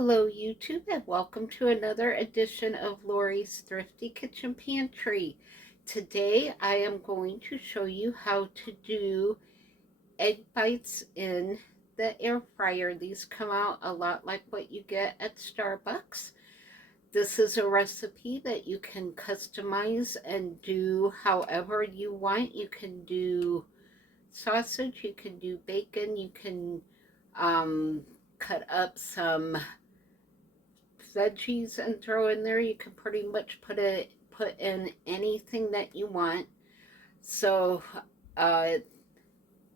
Hello YouTube and welcome to another edition of Lori's Thrifty Kitchen Pantry. Today I am going to show you how to do egg bites in the air fryer. These come out a lot like what you get at Starbucks. This is a recipe that you can customize and do however you want. You can do sausage, you can do bacon, you can cut up some veggies and throw in there. You can pretty much put in anything that you want. So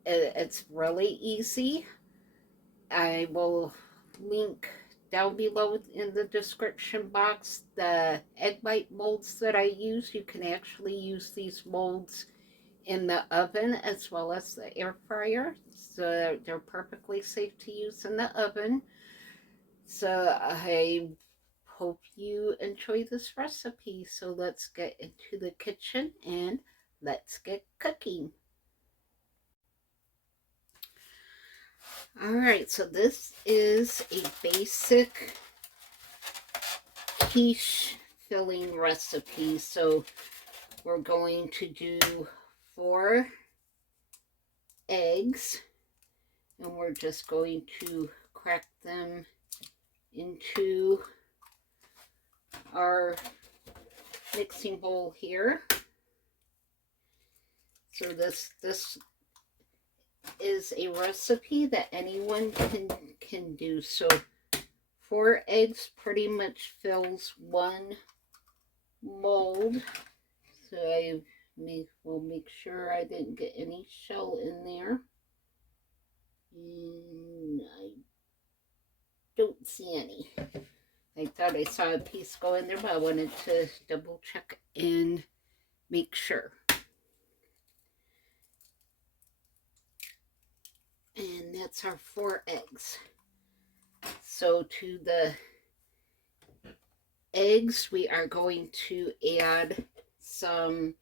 it's really easy. I will link down below in the description box the egg bite molds that I use. You can actually use these molds in the oven as well as the air fryer, so they're perfectly safe to use in the oven. So I hope you enjoy this recipe. So let's get into the kitchen and let's get cooking. Alright, so this is a basic quiche filling recipe. So we're going to do 4 eggs and we're just going to crack them into our mixing bowl here. So this is a recipe that anyone can do. So 4 eggs pretty much fills 1 mold. So I will make sure I didn't get any shell in there. And I don't see any. I thought I saw a piece go in there, but I wanted to double check and make sure. And that's our 4 eggs. So to the eggs, we are going to add some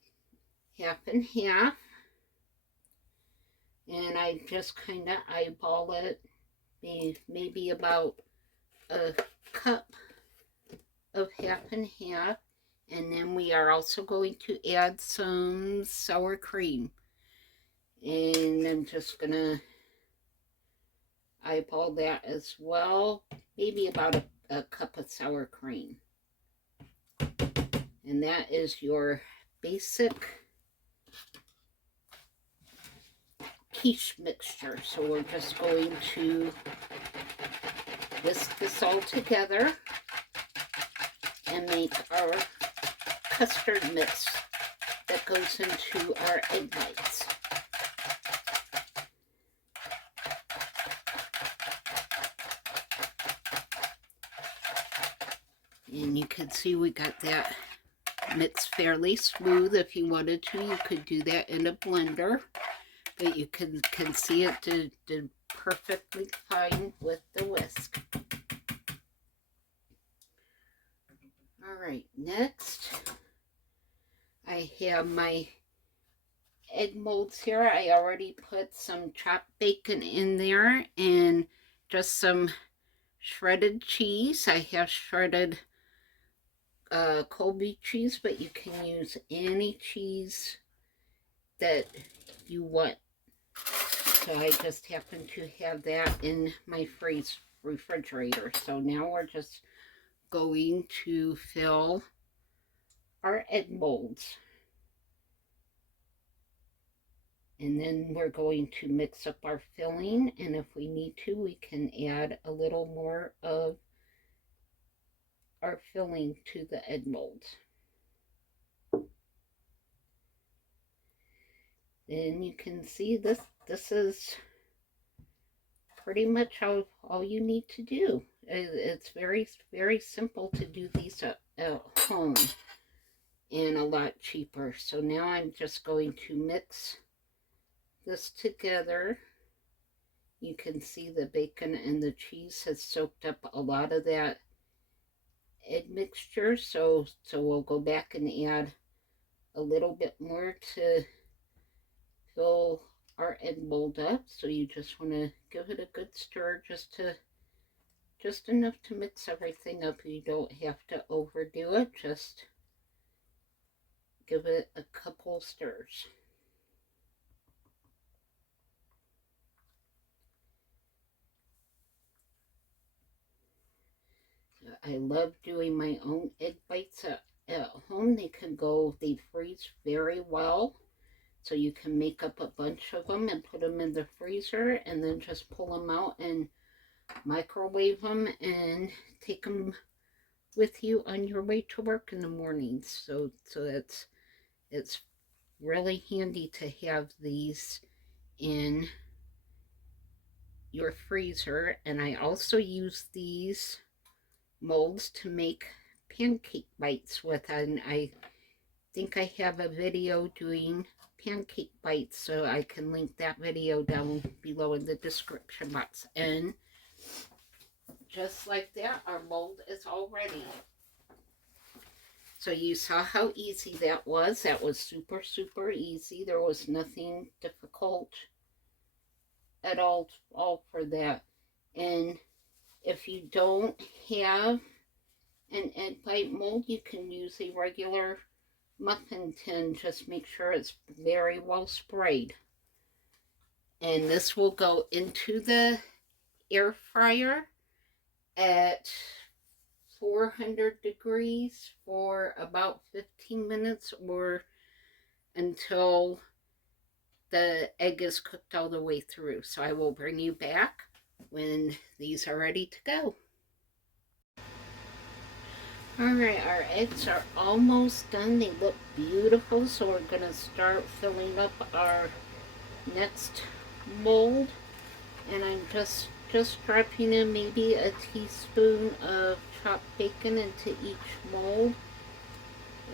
half and half. And I just kind of eyeball it, maybe about a cup of half and half. And then we are also going to add some sour cream. And I'm just going to eyeball that as well. Maybe about a cup of sour cream. And that is your basic quiche mixture. So we're just going to whisk this all together and make our custard mix that goes into our egg bites. And you can see we got that mixed fairly smooth. If you wanted to, you could do that in a blender, but you can see it did perfectly fine with the whisk. Alright, next I have my egg molds here. I already put some chopped bacon in there and just some shredded cheese. I have shredded Colby cheese, but you can use any cheese that you want. So I just happen to have that in my refrigerator. So now we're just going to fill our egg molds. And then we're going to mix up our filling, and if we need to, we can add a little more of our filling to the egg molds. And you can see this is pretty much all you need to do. It's very, very simple to do these at home and a lot cheaper. So now I'm just going to mix this together. You can see the bacon and the cheese has soaked up a lot of that egg mixture, so we'll go back and add a little bit more to fill our egg mold up. So you just want to give it a good stir just to just enough to mix everything up. You don't have to overdo it. Just give it a couple stirs. I love doing my own egg bites at home. They freeze very well. So you can make up a bunch of them and put them in the freezer and then just pull them out and microwave them and take them with you on your way to work in the mornings. So it's really handy to have these in your freezer. And I also use these molds to make pancake bites with, and I think I have a video doing pancake bites, so I can link that video down below in the description box. And just like that, our mold is all ready. So you saw how easy that was. That was super, super easy. There was nothing difficult at all for that. And if you don't have an egg bite mold, you can use a regular muffin tin. Just make sure it's very well sprayed. And this will go into the air fryer at 400 degrees for about 15 minutes, or until the egg is cooked all the way through. So I will bring you back when these are ready to go. Alright, our eggs are almost done. They look beautiful, so we're going to start filling up our next mold. And I'm just dropping in maybe a teaspoon of chopped bacon into each mold.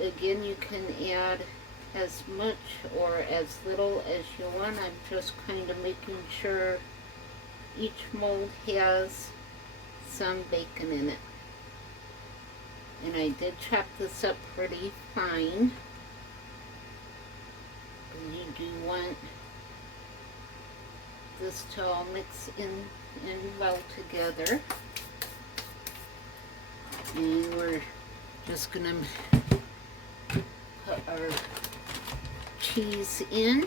Again, you can add as much or as little as you want. I'm just kind of making sure each mold has some bacon in it. And I did chop this up pretty fine. You do want this to all mix in well together. And we're just gonna put our cheese in.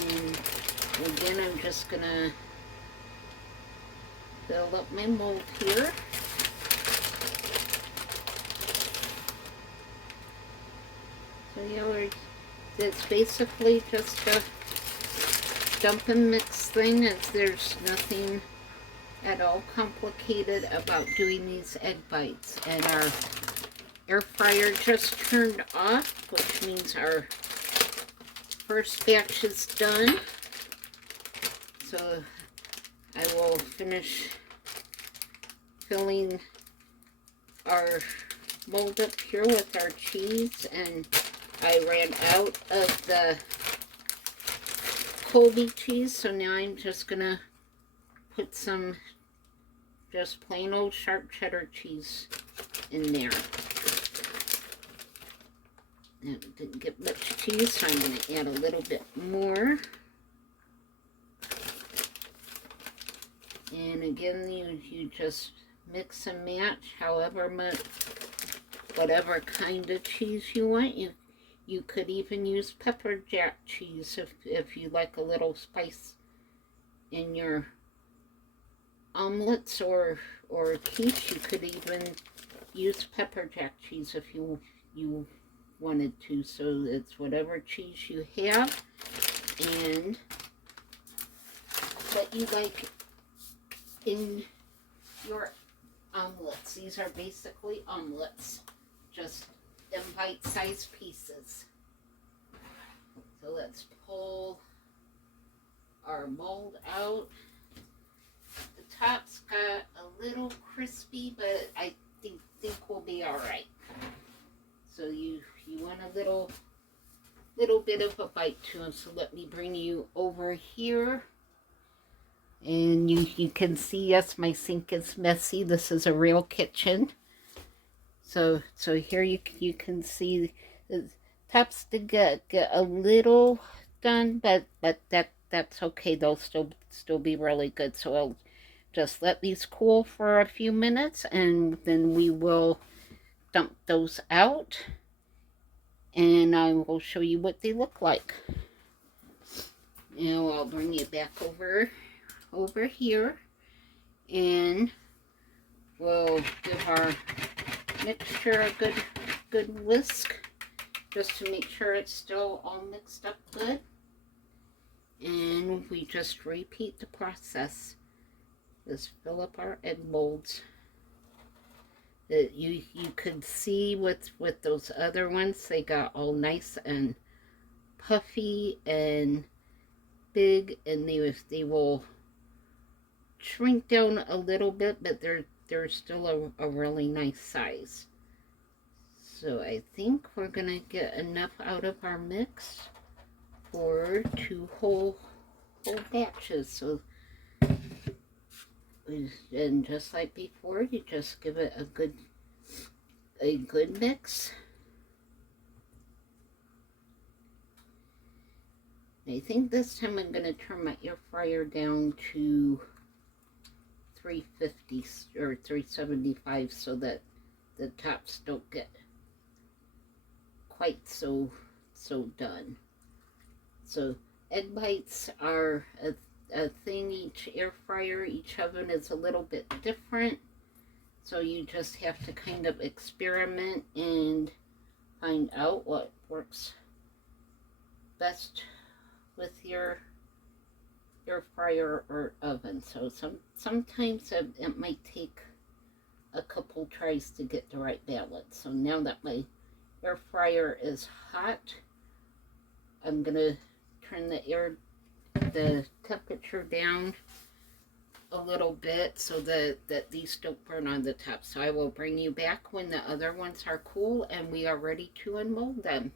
And again, I'm just gonna fill up my mold here. So yeah, it's basically just a dump and mix thing. There's nothing at all complicated about doing these egg bites. And our air fryer just turned off, which means our first batch is done. So I will finish filling our mold up here with our cheese, and I ran out of the Colby cheese, so now I'm just gonna put some just plain old sharp cheddar cheese in there. That didn't get much cheese, so I'm gonna add a little bit more. And again, you just mix and match however much, whatever kind of cheese you want. You could even use pepper jack cheese if you like a little spice in your omelets or quiche. You could even use pepper jack cheese if you wanted to. So it's whatever cheese you have and that you like in your omelets. These are basically omelets, just in bite-sized pieces. So let's pull our mold out. The top's got a little crispy, but I think we'll be all right. So you want a little bit of a bite to them. So let me bring you over here. And you can see, yes, my sink is messy. This is a real kitchen. So here you can see the tops to get a little done, but that's okay. They'll still be really good. So I'll just let these cool for a few minutes, and then we will dump those out, and I will show you what they look like. Now I'll bring it back over here, and we'll give our mixture a good whisk, just to make sure it's still all mixed up good. And we just repeat the process. Just fill up our egg molds. That you could see with those other ones, they got all nice and puffy and big, and they will shrink down a little bit, but they're still a really nice size. So I think we're gonna get enough out of our mix for 2 whole batches. So, and just like before, you just give it a good mix. I think this time I'm gonna turn my air fryer down to 350 or 375 so that the tops don't get quite so done. So egg bites are a thing. Each air fryer, each oven is a little bit different, so you just have to kind of experiment and find out what works best with your air fryer or oven. So sometimes it might take a couple tries to get the right balance. So now that my air fryer is hot, I'm gonna turn the temperature down a little bit so that these don't burn on the top. So I will bring you back when the other ones are cool and we are ready to unmold them.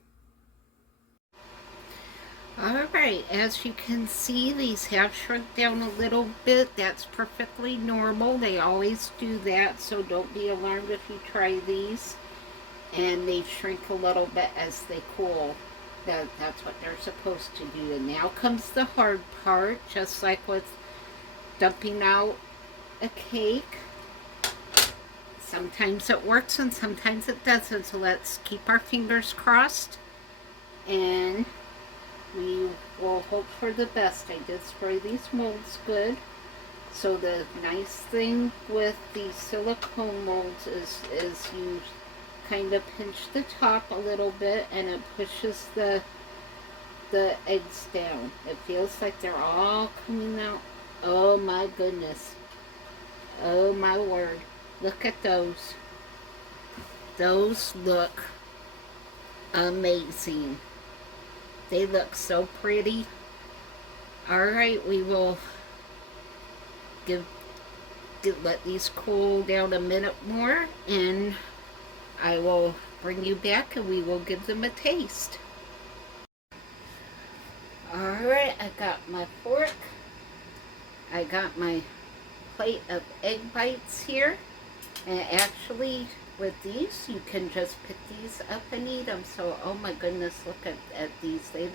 Alright, as you can see, these have shrunk down a little bit. That's perfectly normal. They always do that, so don't be alarmed if you try these. And they shrink a little bit as they cool. That's what they're supposed to do. And now comes the hard part, just like with dumping out a cake. Sometimes it works and sometimes it doesn't, so let's keep our fingers crossed. And we will hope for the best. I did spray these molds good. So the nice thing with these silicone molds is you kind of pinch the top a little bit and it pushes the eggs down. It feels like they're all coming out. Oh my goodness. Oh my word. Look at those. Those look amazing. They look so pretty. Alright, we will let these cool down a minute more, and I will bring you back and we will give them a taste. Alright, I got my fork. I got my plate of egg bites here. And actually, with these, you can just pick these up and eat them. So, oh my goodness, look at these. They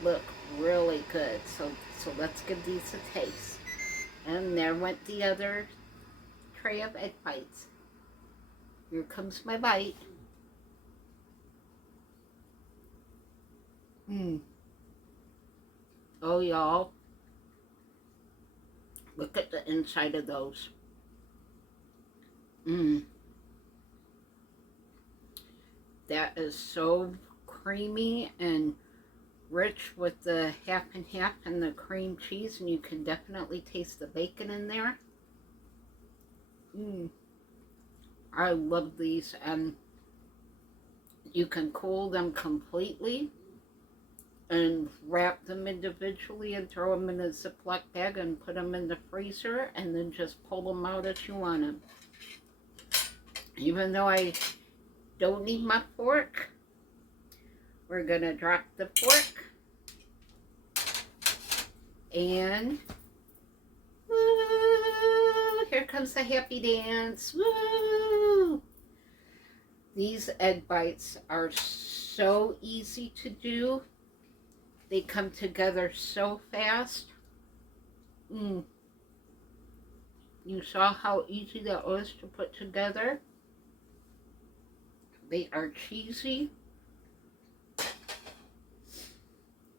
look really good. So let's give these a taste. And there went the other tray of egg bites. Here comes my bite. Oh, y'all. Look at the inside of those. That is so creamy and rich with the half and half and the cream cheese, and you can definitely taste the bacon in there. I love these, and you can cool them completely and wrap them individually and throw them in a Ziploc bag and put them in the freezer and then just pull them out as you want them. Even though I don't need my fork, we're gonna drop the fork and woo, here comes the happy dance. Woo! These egg bites are so easy to do. They come together so fast. You saw how easy that was to put together. They are cheesy.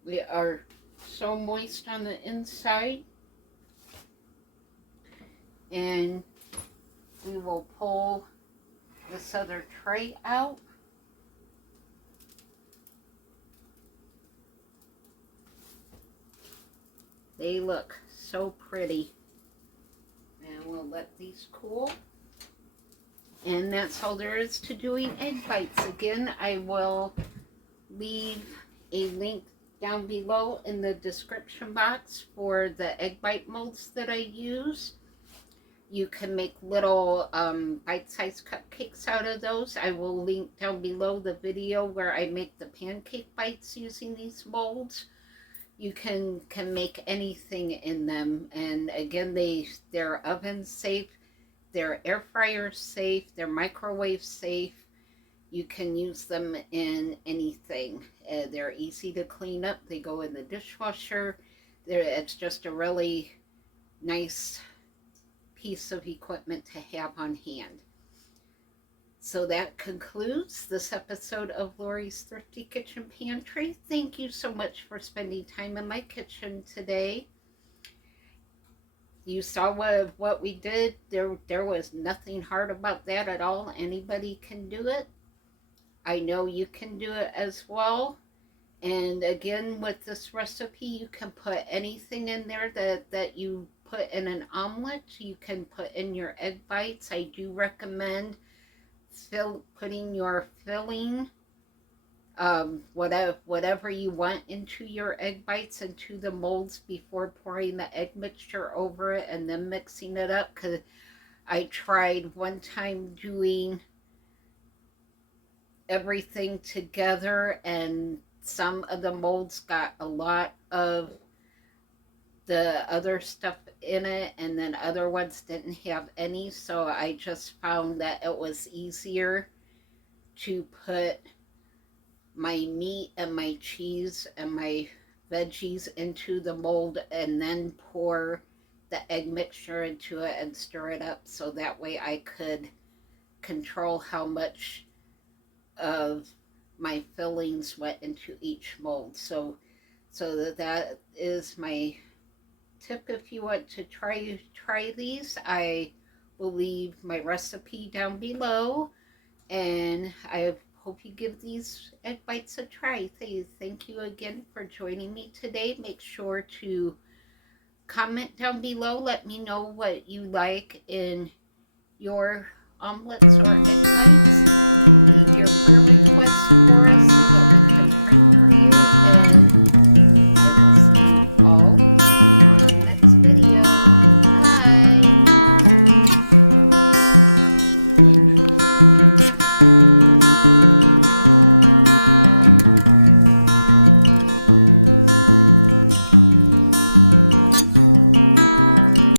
They are so moist on the inside. And we will pull this other tray out. They look so pretty. And we'll let these cool. And that's all there is to doing egg bites. Again, I will leave a link down below in the description box for the egg bite molds that I use. You can make little bite-sized cupcakes out of those. I will link down below the video where I make the pancake bites using these molds. You can make anything in them. And again, they're oven safe, they're air fryer safe, they're microwave safe. You can use them in anything. They're easy to clean up. They go in the dishwasher. It's just a really nice piece of equipment to have on hand. So that concludes this episode of Lori's Thrifty Kitchen Pantry. Thank you so much for spending time in my kitchen today. You saw what we did. There was nothing hard about that at all. Anybody can do it. I know you can do it as well. And again, with this recipe, you can put anything in there that you put in an omelet. You can put in your egg bites. I do recommend putting your filling, whatever you want into your egg bites into the molds before pouring the egg mixture over it and then mixing it up. Because I tried one time doing everything together, and some of the molds got a lot of the other stuff in it, and then other ones didn't have any. So I just found that it was easier to put my meat and my cheese and my veggies into the mold and then pour the egg mixture into it and stir it up, so that way I could control how much of my fillings went into each mold. So that is my tip. If you want to try these, I will leave my recipe down below, and I hope you give these egg bites a try. Thank you again for joining me today. Make sure to comment down below. Let me know what you like in your omelets or egg bites. Leave your prayer requests